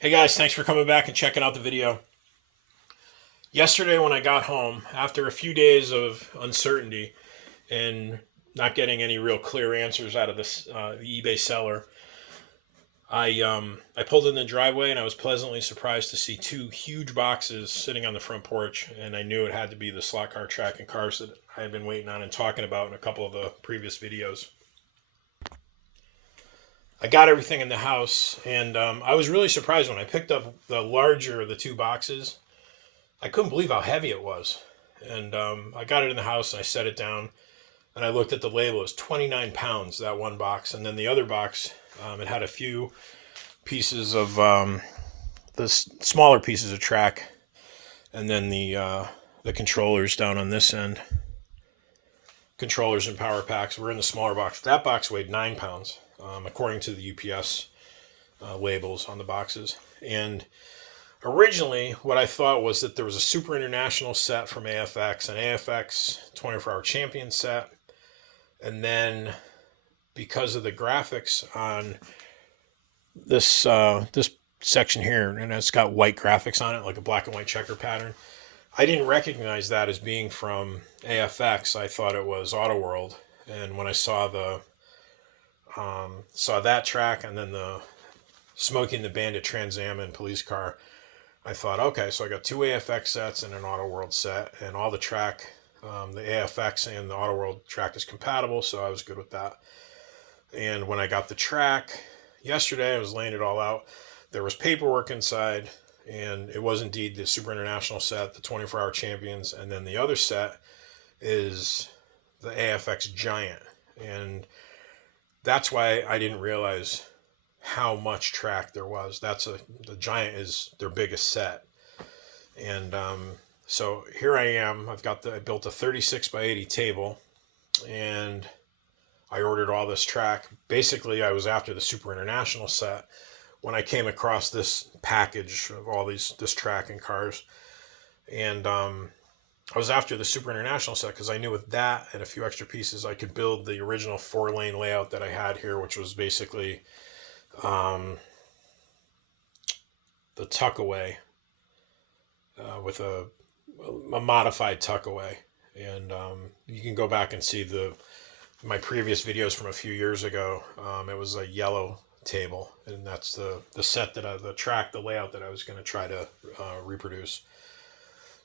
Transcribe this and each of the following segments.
Hey guys, thanks for coming back and checking out the video. Yesterday when I got home, after a few days of uncertainty and not getting any real clear answers out of the eBay seller, I pulled in the driveway and I was pleasantly surprised to see two huge boxes sitting on the front porch, and I knew it had to be the slot car track and cars that I had been waiting on and talking about in a couple of the previous videos. I got everything in the house, and I was really surprised when I picked up the larger of the two boxes. I couldn't believe how heavy it was. And I got it in the house and I set it down and I looked at the label. It was 29 pounds, that one box. And then the other box, it had a few pieces of the smaller pieces of track, and then the controllers down on this end. Controllers and power packs were in the smaller box. That box weighed 9 pounds, according to the UPS labels on the boxes. And originally, what I thought was that there was a Super International set from AFX, an AFX 24-hour champion set, and then because of the graphics on this section here, and it's got white graphics on it, like a black and white checker pattern, I didn't recognize that as being from AFX. I thought it was Auto World, and when I saw that track and then the Smokey and the Bandit Trans Am and police car, I thought, okay, so I got two AFX sets and an Auto World set, and all the track, the AFX and the Auto World track is compatible, so I was good with that. And when I got the track yesterday, I was laying it all out. There was paperwork inside, and it was indeed the Super International set, the 24-hour champions, and then the other set is the AFX Giant. And that's why I didn't realize how much track there was. The Giant is their biggest set. And so here I am. I built a 36 by 80 table, and I ordered all this track. Basically, I was after the Super International set when I came across this package of all this track and cars. And I was after the Super International set because I knew with that and a few extra pieces I could build the original 4-lane layout that I had here, which was basically the tuckaway with a modified tuckaway. And you can go back and see my previous videos from a few years ago. It was a yellow table, and that's the set the layout that I was going to try to reproduce.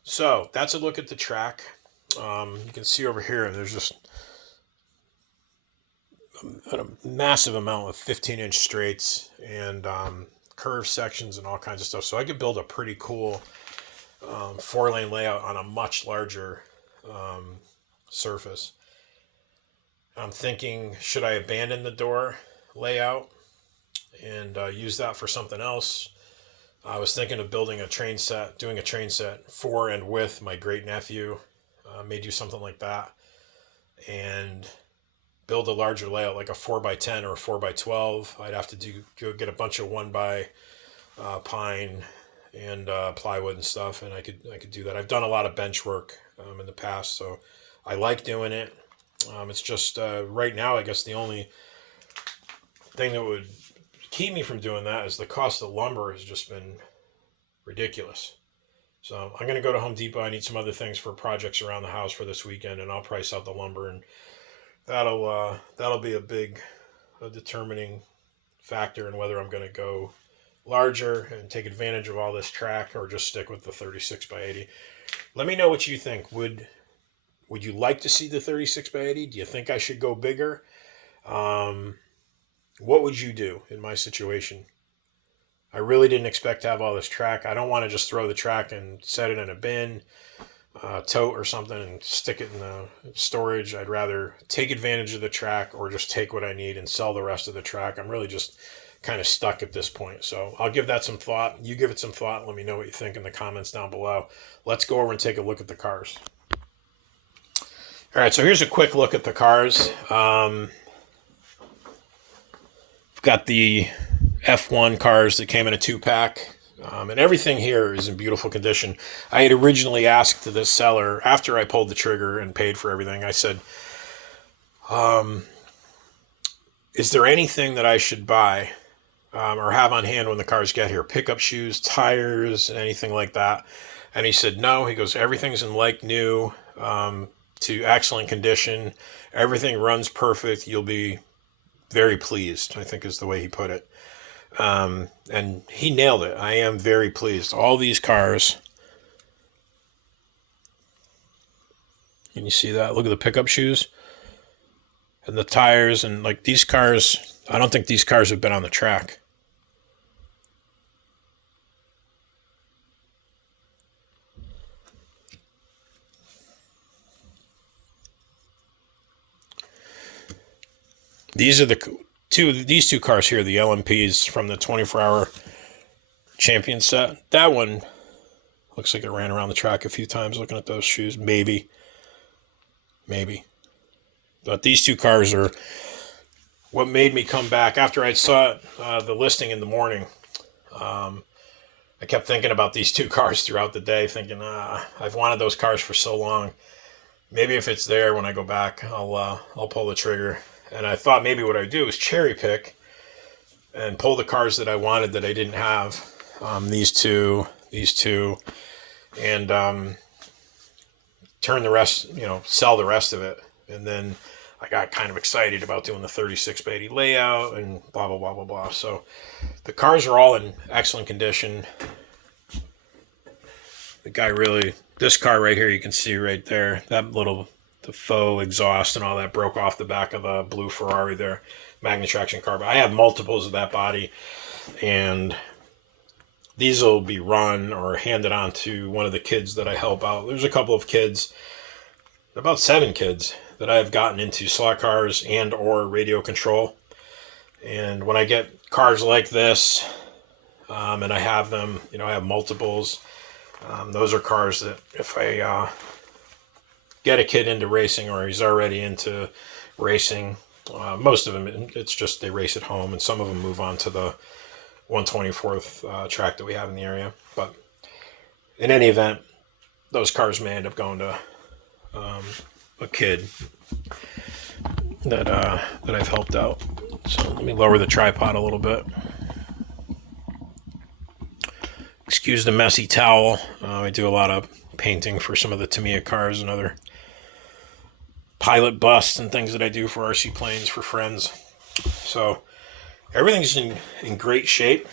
So that's a look at the track. You can see over here there's just a massive amount of 15-inch straights and curved sections and all kinds of stuff. So I could build a pretty cool 4-lane layout on a much larger surface. I'm thinking, should I abandon the door layout and use that for something else? I was thinking of doing a train set for and with my great nephew. May do something like that and build a larger layout, like a 4x10 or a 4x12. I'd have to go get a bunch of 1x pine and plywood and stuff, and I could do that. I've done a lot of bench work in the past, so I like doing it. It's just right now, I guess the only thing that would keep me from doing that is the cost of lumber has just been ridiculous. So I'm going to go to Home Depot. I need some other things for projects around the house for this weekend, and I'll price out the lumber, and that'll be a determining factor in whether I'm going to go larger and take advantage of all this track or just stick with the 36 by 80. Let me know what you think. Would you like to see the 36 by 80? Do you think I should go bigger? What would you do in my situation? I really didn't expect to have all this track. I don't want to just throw the track and set it in a bin, tote or something and stick it in the storage. I'd rather take advantage of the track or just take what I need and sell the rest of the track. I'm really just kind of stuck at this point. So I'll give that some thought. You give it some thought and let me know what you think in the comments down below. Let's go over and take a look at the cars. All right, so here's a quick look at the cars. We've got the F1 cars that came in a 2-pack, and everything here is in beautiful condition. I had originally asked the seller, after I pulled the trigger and paid for everything, I said, is there anything that I should buy or have on hand when the cars get here? Pickup shoes, tires, anything like that? And he said, no. He goes, everything's in like new, to excellent condition. Everything runs perfect. You'll be very pleased, I think is the way he put it. And he nailed it. I am very pleased. All these cars, can you see that? Look at the pickup shoes and the tires, and like these cars, I don't think these cars have been on the track. These are these two cars here, the LMPs from the 24-hour champion set. That one looks like it ran around the track a few times looking at those shoes. Maybe. But these two cars are what made me come back. After I saw the listing in the morning, I kept thinking about these two cars throughout the day, thinking, I've wanted those cars for so long. Maybe if it's there when I go back, I'll pull the trigger. And I thought maybe what I'd do is cherry pick and pull the cars that I wanted that I didn't have. These two, and turn the rest, sell the rest of it. And then I got kind of excited about doing the 36x80 layout and blah, blah, blah, blah, blah. So the cars are all in excellent condition. The guy really, this car right here, you can see right there, the faux exhaust and all that broke off the back of the blue Ferrari there, Magna Traction car. But I have multiples of that body, and these will be run or handed on to one of the kids that I help out. There's a couple of kids, about 7 kids, that I've gotten into slot cars and or radio control. And when I get cars like this, and I have them, I have multiples, those are cars that if I get a kid into racing or he's already into racing, most of them, it's just they race at home, and some of them move on to the 124th track that we have in the area. But in any event, those cars may end up going to a kid that I've helped out. So let me lower the tripod a little bit. Excuse the messy towel. I do a lot of painting for some of the Tamiya cars and other pilot busts and things that I do for RC planes for friends. So everything's in great shape.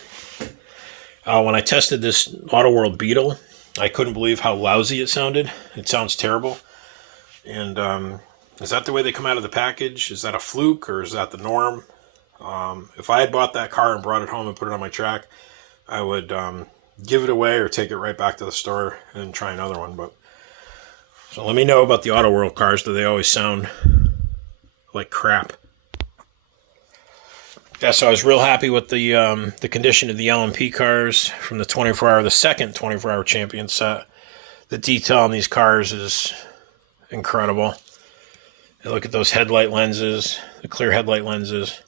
When I tested this Auto World Beetle, I couldn't believe how lousy it sounded. It sounds terrible. And is that the way they come out of the package? Is that a fluke, or is that the norm? If I had bought that car and brought it home and put it on my track, I would give it away or take it right back to the store and try another one. But so let me know about the Auto World cars. Do they always sound like crap? Yeah, so I was real happy with the condition of the LMP cars from the 24-hour, the second 24-hour champion set. The detail on these cars is incredible. And look at those headlight lenses, the clear headlight lenses,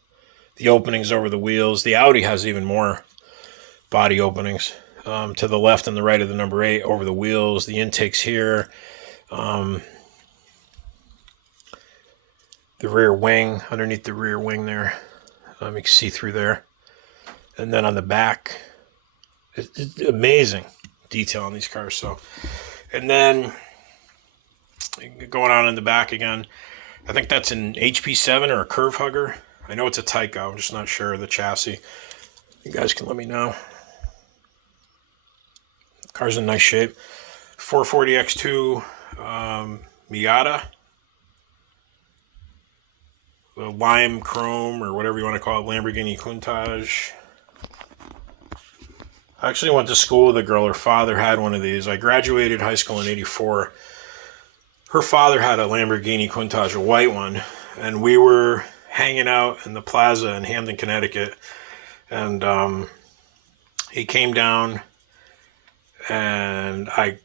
the openings over the wheels. The Audi has even more body openings to the left and the right of the number 8 over the wheels. The intakes here. The rear wing, underneath the rear wing there. You can see through there. And then on the back, it's amazing detail on these cars. So, and then going on in the back again, I think that's an HP7 or a curve hugger. I know it's a Tyco. I'm just not sure of the chassis. You guys can let me know. Car's in nice shape. 440X2 Miata. The lime chrome, or whatever you want to call it, Lamborghini Countach. I actually went to school with a girl. Her father had one of these. I graduated high school in '84. Her father had a Lamborghini Countach, a white one, and we were hanging out in the plaza in Hamden, Connecticut, and he came down, and I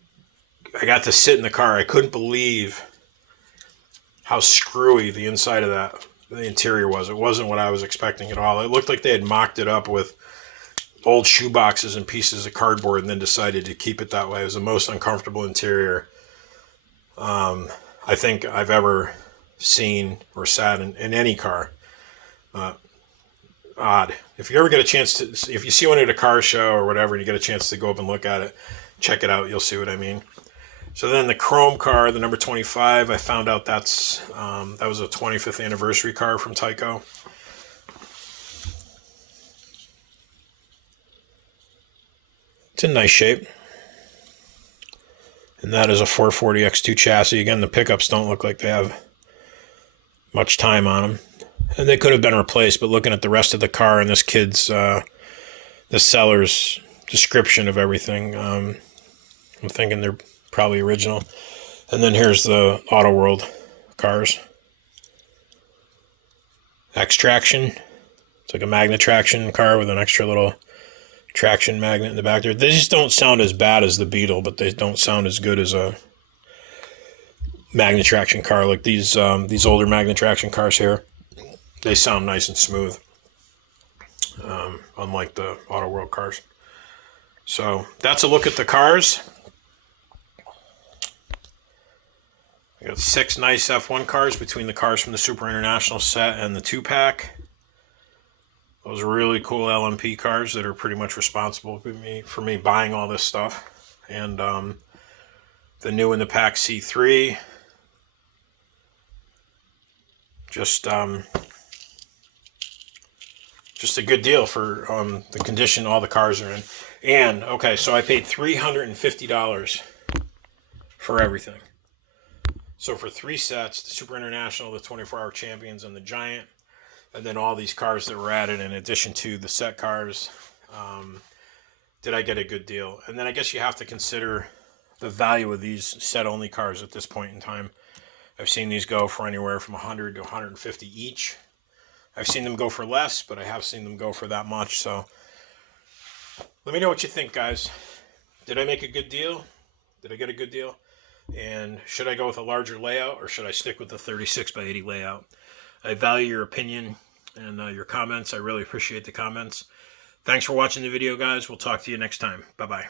got to sit in the car. I couldn't believe how screwy the inside of the interior was. It wasn't what I was expecting at all. It looked like they had mocked it up with old shoe boxes and pieces of cardboard and then decided to keep it that way. It was the most uncomfortable interior I think I've ever seen or sat in any car. odd. If you ever get a chance to, if you see one at a car show or whatever, and you get a chance to go up and look at it, check it out. You'll see what I mean. So then the chrome car, the number 25, I found out that was a 25th anniversary car from Tyco. It's in nice shape. And that is a 440 X2 chassis. Again, the pickups don't look like they have much time on them. And they could have been replaced, but looking at the rest of the car and this kid's, the seller's description of everything, I'm thinking they're probably original. And then here's the Auto World cars. X-Traction. It's like a magnet traction car with an extra little traction magnet in the back there. They just don't sound as bad as the Beetle, but they don't sound as good as a magnet traction car. Like these older magnet traction cars here, they sound nice and smooth, unlike the Auto World cars. So that's a look at the cars. I got 6 nice F1 cars between the cars from the Super International set and the 2-pack. Those really cool LMP cars that are pretty much responsible for me buying all this stuff. And the new in the pack C3. Just a good deal for the condition all the cars are in. And, okay, so I paid $350 for everything. So for 3 sets, the Super International, the 24-Hour Champions, and the Giant, and then all these cars that were added in addition to the set cars, did I get a good deal? And then I guess you have to consider the value of these set-only cars at this point in time. I've seen these go for anywhere from $100 to $150 each. I've seen them go for less, but I have seen them go for that much. So let me know what you think, guys. Did I make a good deal? Did I get a good deal? And should I go with a larger layout, or should I stick with the 36 by 80 layout? I value your opinion and your comments. I really appreciate the comments. Thanks for watching the video, guys. We'll talk to you next time. Bye-bye.